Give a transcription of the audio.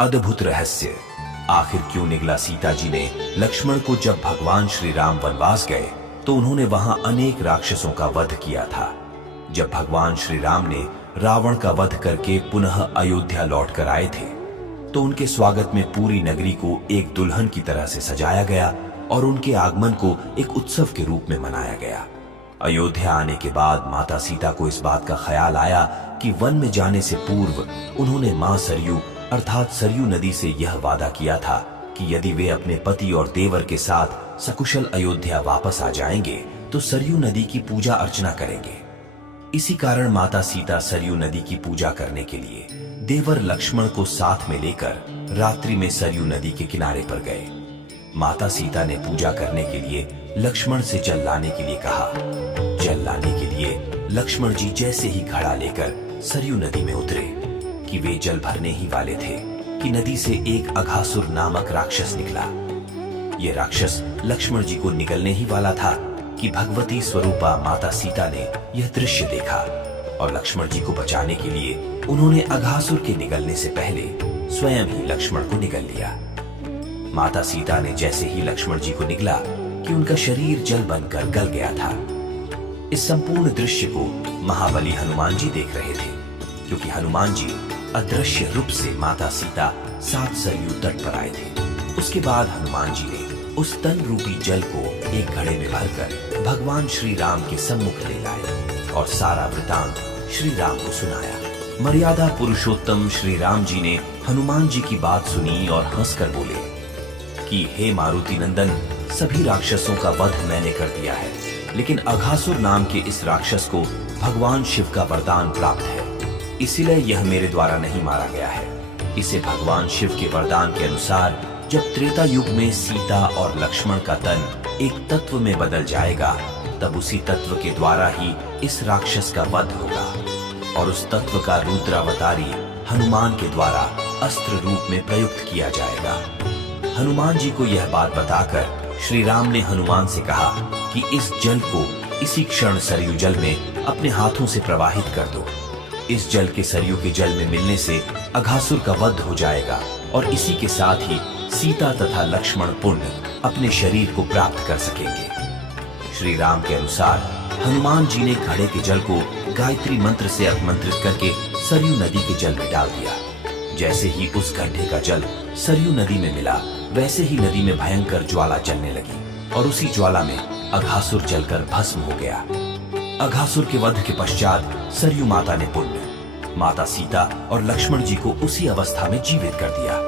अद्भुत रहस्य। आखिर क्यों निगला सीता जी ने लक्ष्मण को जब भगवान श्री राम वनवास गए तो उन्होंने वहां अनेक राक्षसों का वध किया था। जब भगवान श्री राम ने रावण का वध करके पुनः अयोध्या लौट कर आए थे तो उनके स्वागत में पूरी नगरी को एक दुल्हन की तरह से सजाया गया और उनके आगमन को एक उत्सव के रूप में मनाया गया। अयोध्या आने के बाद माता सीता को इस बात का ख्याल आया कि वन में जाने से पूर्व उन्होंने मां सरयू अर्थात सरयू नदी से यह वादा किया था कि यदि वे अपने पति और देवर के साथ सकुशल अयोध्या वापस आ जाएंगे तो सरयू नदी की पूजा अर्चना करेंगे। इसी कारण माता सीता सरयू नदी की पूजा करने के लिए देवर लक्ष्मण को साथ में लेकर रात्रि में सरयू नदी के किनारे पर गए। माता सीता ने पूजा करने के लिए लक्ष्मण से जल लाने के लिए कहा। जल लाने के लिए लक्ष्मण जी जैसे ही घड़ा लेकर सरयू नदी में उतरे कि वे जल भरने ही वाले थे कि नदी से एक अघासुर नामक राक्षस निकला। ये राक्षस लक्ष्मण जी को निगलने ही वाला था कि भगवती स्वरूपा माता सीता ने यह दृश्य देखा और लक्ष्मण जी को बचाने के लिए उन्होंने अघासुर के निगलने से पहले स्वयं ही लक्ष्मण को निगल लिया। माता सीता ने जैसे ही लक्ष्मण जी को निगला कि उनका शरीर जल बनकर गल गया था। इस संपूर्ण दृश्य को महाबली हनुमान जी देख रहे थे, क्योंकि हनुमान जी अदृश्य रूप से माता सीता सात सरयू तट पर आए थे। उसके बाद हनुमान जी ने उस तन रूपी जल को एक घड़े में भरकर भगवान श्री राम के सम्मुख ले लाए और सारा वृतांत श्री राम को सुनाया। मर्यादा पुरुषोत्तम श्री राम जी ने हनुमान जी की बात सुनी और हंसकर बोले कि हे मारुति नंदन, सभी राक्षसों का वध मैंने कर दिया है, लेकिन अघासुर नाम के इस राक्षस को भगवान शिव का वरदान प्राप्त है, इसीलिए यह मेरे द्वारा नहीं मारा गया है। इसे भगवान शिव के वरदान के अनुसार जब त्रेता युग में सीता और लक्ष्मण का तन एक तत्व में बदल जाएगा तब उसी तत्व के द्वारा ही इस राक्षस का वध होगा और उस तत्व का रुद्रावतारी हनुमान के द्वारा अस्त्र रूप में प्रयुक्त किया जाएगा। हनुमान जी को यह बात बताकर श्री राम ने हनुमान से कहा कि इस जल को इसी क्षण सरयू जल में अपने हाथों से प्रवाहित कर दो। इस जल के सरयू के जल में मिलने से अघासुर का वध हो जाएगा और इसी के साथ ही सीता तथा लक्ष्मण पुण्य अपने शरीर को प्राप्त कर सकेंगे। श्री राम के अनुसार हनुमान जी ने घड़े के जल को गायत्री मंत्र से अभिमंत्रित करके सरयू नदी के जल में डाल दिया। जैसे ही उस गड्ढे का जल सरयू नदी में मिला वैसे ही नदी में भयंकर ज्वाला जलने लगी और उसी ज्वाला में अघासुर जलकर भस्म हो गया। अघासुर के वध के पश्चात सरयू माता ने पुण्य माता सीता और लक्ष्मण जी को उसी अवस्था में जीवित कर दिया।